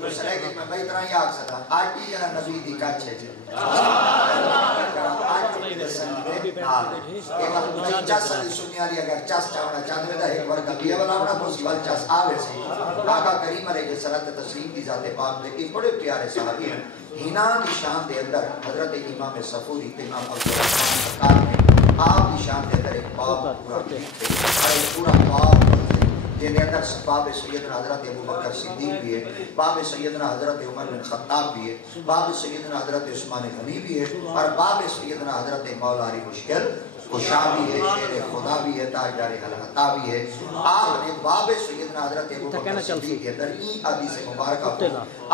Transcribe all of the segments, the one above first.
تو سرے کہ میں بھائی طرح ہی آگ سکتا آج بھی جنا نبی دی کچھے جے آج بھی دے سندے نال ایک بھائی چاس سلی سنیا لی اگر چاس چاونا چاندوے دا ایک ورگا بیہ والا ہونا پوسی وال چاس آوے سے آقا کریم علیہ الصلوۃ تسلیم دی ذات پاک دے ایک بڑے پیارے صحابی ہیں ہینا دی شان دے اندر حضرت امام صفوری امام القرآن نے آپ دی شان دے اندر ایک باب پورا باب جن کے اندر باب سیدنا حضرت ابو بکر صدیق بھی ہے، باب سیدنا حضرت عمر بن خطاب بھی ہے، باب سیدنا حضرت عثمان غنی بھی ہے، اور باب سیدنا حضرت مولا علی مشکل کشا بھی ہے، شیر خدا بھی ہے، تاجدار حلقہ بھی ہے۔ آپ نے باب سیدنا حضرت ابو بکر صدیق کے اندر این حدیث مبارکہ کو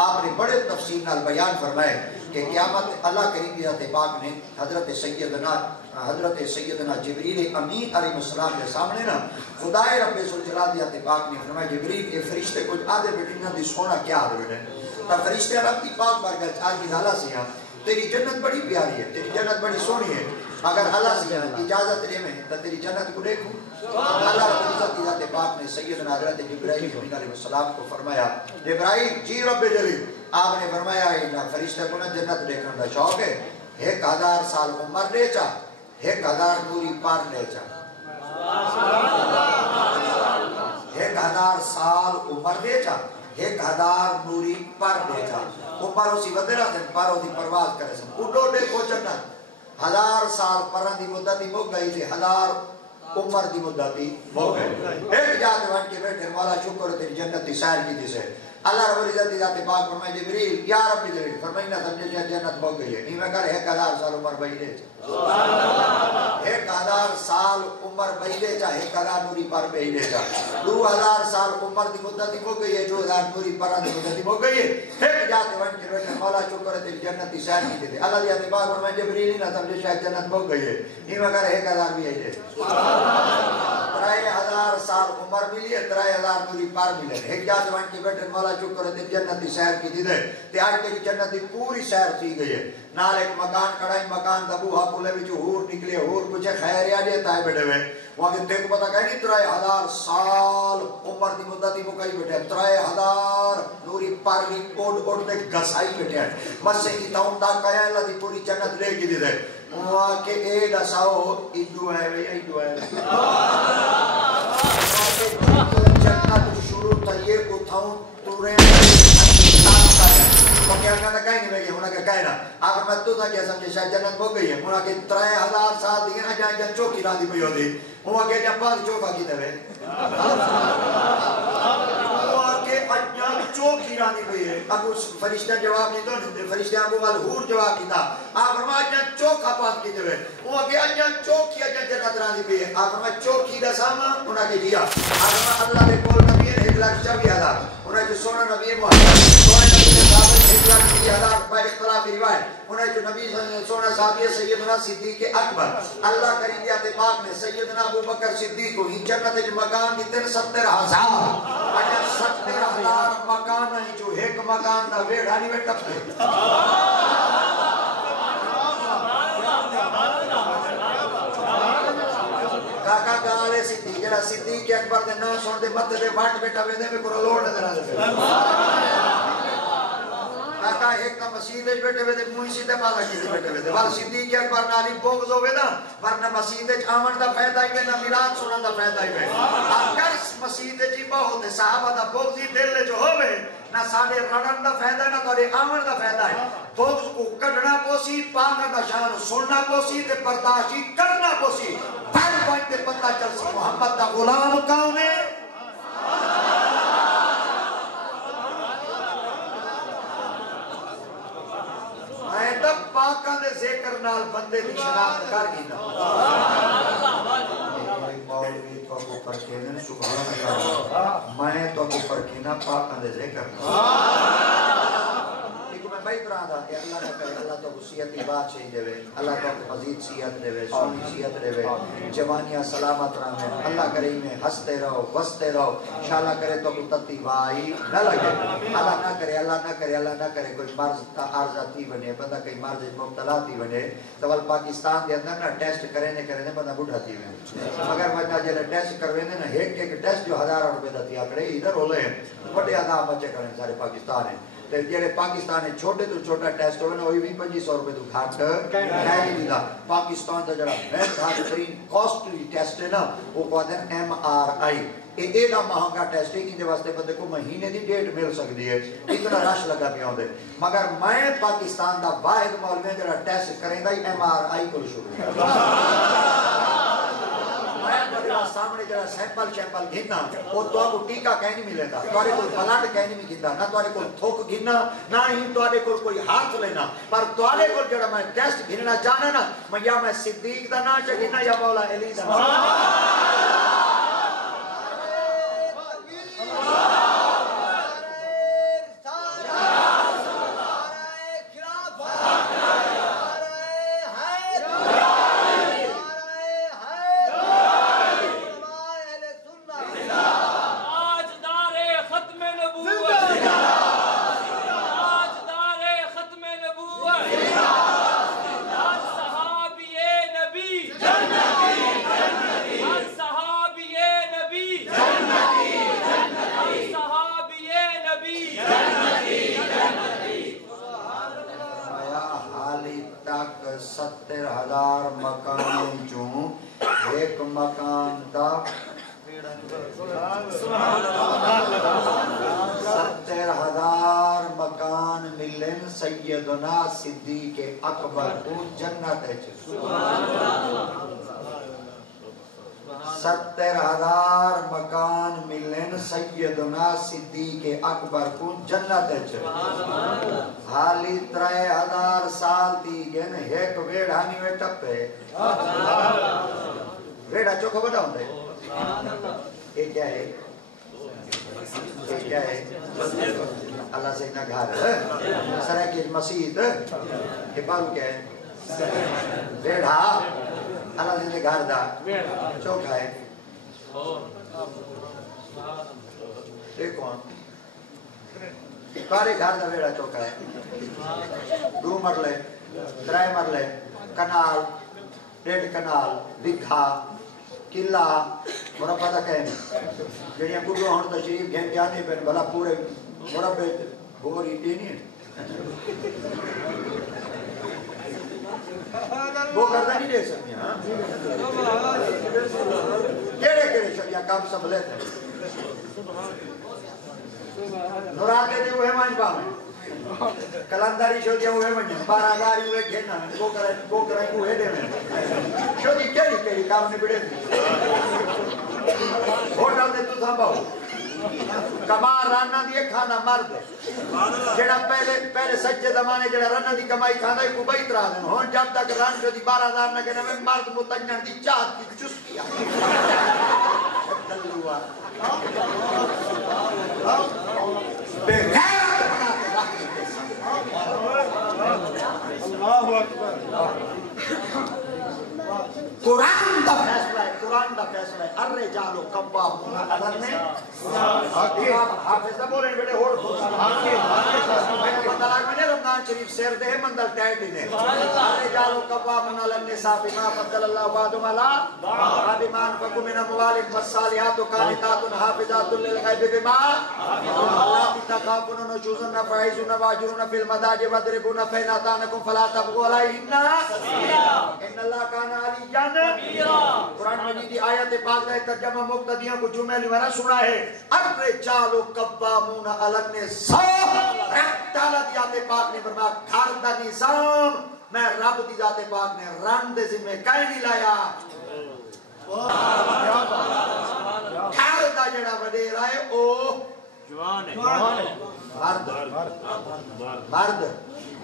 آپ نے بڑے تفصیل نال بیان فرمائے کہ قیامت اللہ کریم کی ذات پاک نے حضرت سیدنا جبریل امین علیہ السلام کے سامنے نا خدائے رب ذوالجلال کی ذات پاک نے فرمایا جبریل یہ فرشتے کچھ آدھے بیٹے نہ دی سونا کیا آدھے بیٹے تو فرشتے رب کی پاک بارگاہ آج کی لالا سے تیری جنت بڑی پیاری ہے، تیری جنت بڑی سونی ہے، اگر اللہ سے اجازت لے میں تو تیری جنت کو دیکھوں۔ اللہ رب العزت کی ذات پاک نے سیدنا حضرت جبرائیل علیہ السلام کو فرمایا جبرائیل جی رب جلیل، آپ نے فرمایا فرشتے کو نہ جنت دیکھنے کا شوق ہے، 1000 سال عمر لے چاہ 1000 نوری پار لے چاہ 1000 سال عمر لے چاہ 1000 نوری پر لے چاہ عمر اسی ودرہ دن پر اسی پرواز کرے سن اڈو دے کو جنت 1000 سال پران دی مدتی مک گئی تھی 1000 عمر دی مدتی مک گئی ایک جات وان کے بیٹھے مولا شکر تیری جنت دی سائر کی تھی سے اللہ رب العزت دی ذات پاک فرمائے جبریل یا رب جلیل فرمائے نہ سمجھے جنت مک گئی ہے نہیں میں کہا 1000 سال عمر بھائی 1000 سال عمر بھائی چاہ 1000 نوری پر بھائی چاہ 2000 سال عمر دی مدتی ہو گئی ہے 2000 نوری پر دی مدتی ہو گئی ہے ایک جاتے ون کے بیٹھے مولا شکر ہے تیری جنت دی سائر کی تھی اللہ دی پاک فرمائے جبریل نہ سمجھے شاید جنت مک گئی ہے نہیں میں کہا 1000 بھی آئی ہے 3000 سال عمر ملی ہے 3000 نوری پر ملے ایک جاتے ون کے بیٹھے مولا شکر ہے تیری جنت دی سائر کی تھی تے آج تیری جنت دی پوری سائر تھی گئی ہے نال ایک مکان کڑائی مکان دبو ہاں پولے بھی جو ہور نکلے ہور کچھ خیر یا دیتا ہے بیٹھے ہوئے وہاں کہ دیکھ پتا کہیں نہیں 3000 سال عمر دی مدتی مکائی بیٹھے 3000 نوری پارلی اوڑ اوڑ دے گسائی بیٹھے ہیں بس سے کی تاؤں دا کہا اللہ دی پوری جنت لے گی دی دے وہاں کہ اے دساؤ ایڈو ہے بھئی ایڈو ہے جنت شروع تیے کو تھاؤں تورے وہ کیا کہنا کہیں نہیں بھئی ہونا کہ کہنا آخر میں تو تھا کیا سمجھے شاید جنت ہو گئی ہے ہونا کہ 3000 سال دیئے نا جائیں جن چوکی لا دی پہی ہو دی وہ کہ جب بعد چوکا کی دے وہ کہ اجان چوکی لا دی پہی ہے اب اس فرشتہ جواب نہیں تو فرشتہ کو بعد ہور جواب کی تھا آخر میں اجان چوکا پاس کی دے وہ کہ اجان چوکی اجان جنت را دی پہی ہے آخر میں چوکی دا ساما ہونا کہ جیا آخر میں اللہ دے کول نبی ہے 1,24,000 ہونا جو سونا نبی محمد سونا نبی نے ثابت 1,20,000 با اختلاف روایت انہیں جو نبی سونا صحابی سیدنا صدیق اکبر اللہ کریم دیات پاک نے سیدنا ابو بکر صدیق کو ہی جنت جو مکان دیتے 70,000 اگر 70,000 مکان نہیں جو ایک مکان دا ویڑھا نہیں ویٹا پھر کاکا گالے صدیق جڑا صدیق اکبر دے نا سن دے مت دے واٹ بیٹا ویندے میں کو لوڑ نظر آ دے کاکا ایک تا مسیح دے بیٹھے ہوئے دے موئی سیدھے پالا کی دے بیٹھے ہوئے دے وال صدیق اکبر نالی بغض ہوئے دا ورنہ مسیح دے آمن دا فیدہ ہی نہ میلاد سنن دا فیدہ ہی اگر مسیح دے جیبا ہوتے صحابہ دا بغضی دل لے جو ہوئے نہ سارے رڑن دا فیدہ نہ توڑے آمن دا فیدہ ہے بغض کو کڑنا پوسی پانا دا شان سننا پوسی تے برداشی کرنا پوسی پھر بانتے پتہ چل سی محمد دا غلام کون ہے میں تب پاکاں دے ذکر نال بندے دی شناخت کر گینا مولوی تو کو پرکھینا سبحان اللہ میں تو کو پرکھینا پاکاں دے ذکر نال بھائی طرح دا اے اللہ نہ کرے اللہ تو صحت کی بات چاہیے دے اللہ تو مزید صحت دے سونی صحت دے جوانیاں سلامت رہیں اللہ کریم ہنستے رہو بستے رہو انشاءاللہ کرے تو تتی وائی نہ لگے اللہ نہ کرے اللہ نہ کرے اللہ نہ کرے کوئی مرض عارضاتی بنے بندہ کئی مرض مبتلا تھی بنے تو پاکستان دے اندر نا ٹیسٹ کرنے بندہ بڑھا تھی بنے مگر بندہ جلے ٹیسٹ کروے نا ایک ٹیسٹ جو 1000 روپے دا تھی آکڑے ادھر ہو لے بڑے عذاب بچے کرنے سارے پاکستان ہیں تے جڑے پاکستان میں چھوٹے تو چھوٹا ٹیسٹ ہوے نا وہی بھی 2500 روپے تو گھٹ نہیں دیتا پاکستان دا جڑا بہترین ترین کاسٹلی ٹیسٹ ہے نا وہ کہتے ہیں MRI ایڈا مہنگا ٹیسٹ ہے کہ واسطے بندے کو مہینے دی ڈیٹ مل سکتی ہے اتنا رش لگا پیا ہوندے مگر میں پاکستان دا واحد مولوی جڑا ٹیسٹ کریندا ہی MRI کو شروع سامنے جڑا سیمپل گھننا وہ تو کو ٹیکا کہیں نہیں ملے گا تواڈے کول بلڈ کہیں نہیں گھندا نہ تواڈے کول تھوک گھننا نہ ہی تواڈے کول کوئی ہاتھ لینا پر تواڈے کول جڑا میں ٹیسٹ گھننا چاہنا نا میں صدیق دا نام چگھنا یا مولا علی دا سیدنا صدیق اکبر کو جنت ہے 70,000 مکان ملن سیدنا صدیق اکبر کو جنت ہے حالی 3000 سال تھی گن ایک ویڑا نہیں وے ٹپے ویڑا چوکو بڑا ہوندے یہ کیا ہے یہ کیا ہے اللہ سے اتنا گھر ہے سرہ کی مسجد یہ بارو کیا ہے بیڑھا اللہ سے اتنا گھر دا چوکا ہے دیکھو کارے گھر دا بیڑھا چوکا ہے 2 مرلے 3 مرلے کنال 1.5 کنال بگھا قلعہ مربع دا کہیں جڑیاں گڈو ہن تشریف گھن جانے پہ بھلا پورے مربع گوری نہیں ہے وہ کردہ نہیں دے سکتے ہیں کیڑے شریعہ کام سب لیتے ہیں نوراتے دے ہوئے مانج باہم کلنداری شو دیا ہوئے منجھیں 12,000 ہوئے گھننا کو کرائیں کو ہے دے میں شو دی کیڑی کام نے بڑے دی ہوٹل دے تو تھا کمار رانا دیئے کھانا مرد ہے جڑا پہلے سچے زمانے جڑا رانا دی کمائی کھانا ہے کو بیت رہا دیں ہون جب تک ران جو دی 12,000 نہ کہنا میں مرد متنجن دی چاہت کی چس کیا دلوہ بے غیرت بناتے اللہ اکبر قرآن دا فیصلہ ہے الرجال قوامون علی النساء حافظ بولیں بیٹے ہوڑ مندل میں رمضان شریف سیر دے مندل ٹائٹ نے الرجال قوامون علی النساء بما فضل اللہ بعضهم على بعض بما انفقوا من اموالهم فالصالحات قانتات حافظات للغیب بما اللہ تخافون نشوزن فعیزون واجرون فی المضاجع واضربون فإن أطعنكم فلا تبغوا عليهن ان اللہ کان علیہ قرآن مجید کی آیت پاک کا ترجمہ مقتدیوں کو جمعہ لیوانا سنا ہے الرجال قوامون علی النساء رب تعالیٰ دی ذات پاک نے فرمایا گھر دا نظام میں رب دی ذات پاک نے رن دے ذمہ کہیں نہیں لایا گھر دا جڑا وڈیرا ہے او جوان ہے مرد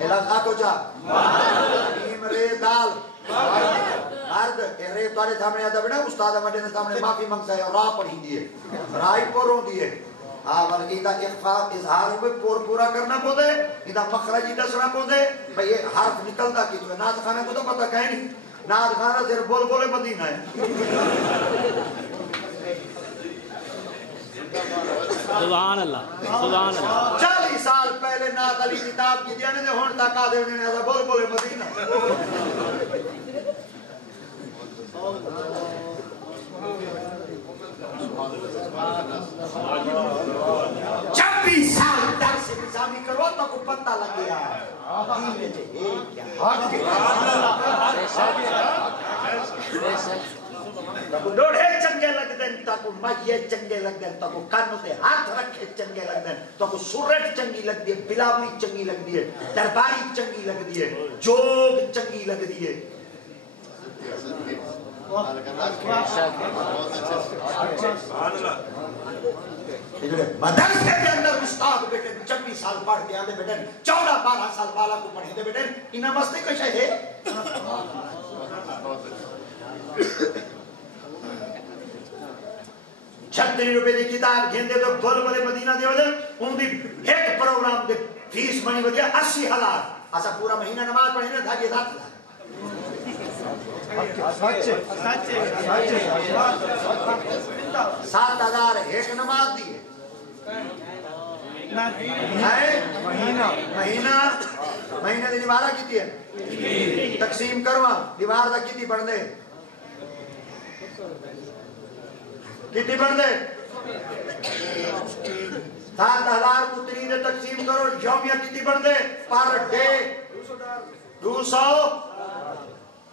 اعلان آتو چاہ نیم رے دال مرد رے توارے سامنے آتا بیٹا استاد مجھے نے سامنے معافی منگتا ہے اور راہ پڑھی دیئے راہی پوروں دیئے بل ایدہ اظہار میں پورا کرنا کو دے، ایدہ مخرجی دسنا کو دے، بھئی یہ حرف نکلتا کی تو ناز خانہ کو تو پتہ کہیں نہیں، ناز خانہ صرف بول بولے مدینہ ہے۔ سبحان اللہ، سبحان اللہ۔ 40 سال پہلے ناز علی کتاب کی دیانے دے ہون تک آدھے انہیں ایسا بول بولے مدینہ۔ 26 سال درس نظامی کرو تو کو پتہ لگ گیا دینے دے ایک کیا حق کے تاکو ڈوڑے چنگے لگ دیں، تاکو مجھے چنگے لگ دیں، تاکو کانوں تے ہاتھ رکھے چنگے لگ دیں، تاکو سورت چنگی لگ دیئے، بلاولی چنگی لگ دیئے، درباری چنگی لگ دیئے، جوگ چنگی لگ دیئے۔ مدرسے کے اندر استاد بیٹے 26 سال پڑھ کے آدھے بیٹے 14-12 سال بالا کو پڑھے دے بیٹے انہا مستے کا شاہ ہے 36 روپے دی کتاب گھن دے تو بول بولے مدینہ دے وجہ ان دی ایک پروگرام دے فیس منی وجہ 80,000 ایسا پورا مہینہ نماز پڑھے نا دھاگے 7,000 7,000 ایک نماز دیئے مہینہ دی دیوارہ کیتی ہے تقسیم کروا دیوار دا کیتی پڑھ دے کیتی پڑھ دے 7,000 کتری دے تقسیم کرو یومیہ کیتی پڑھ دے پر ڈے 200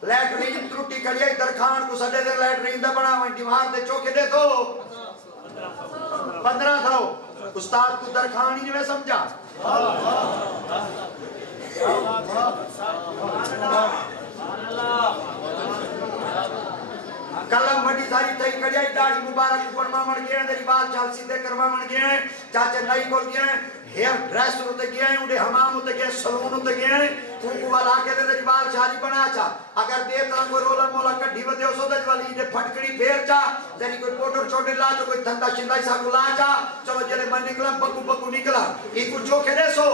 لیٹرین تروٹی کڑیا درخان کو سڈے دے لیٹرین دا بنا ہوئی دیوار دے چوکے دے تو 1500 استاد کو درخان ہی نہیں میں سمجھا کلم بڑی ساری تھی کڑیا داڑھی مبارک اوپر مامن گئے ہیں دری بال چال سیدھے کروا من گئے ہیں چاچے نئی کول گئے ہیں ہیئر ڈریسر ہوتے گئے ہیں انہیں حمام ہوتے گئے سلون ہوتے گئے ہیں ان کو والا کے دری بال چاری بنا چا اگر دیتا کوئی رولا مولا کٹھی بدے ہو سو دج والی انہیں پھٹکڑی پھیر چا دری کوئی پوٹر چھوٹے لا جو کوئی دھندہ شندہ سا کو لا چا چلو جلے من نکلا بکو بکو نکلا ایک کو جو کہنے سو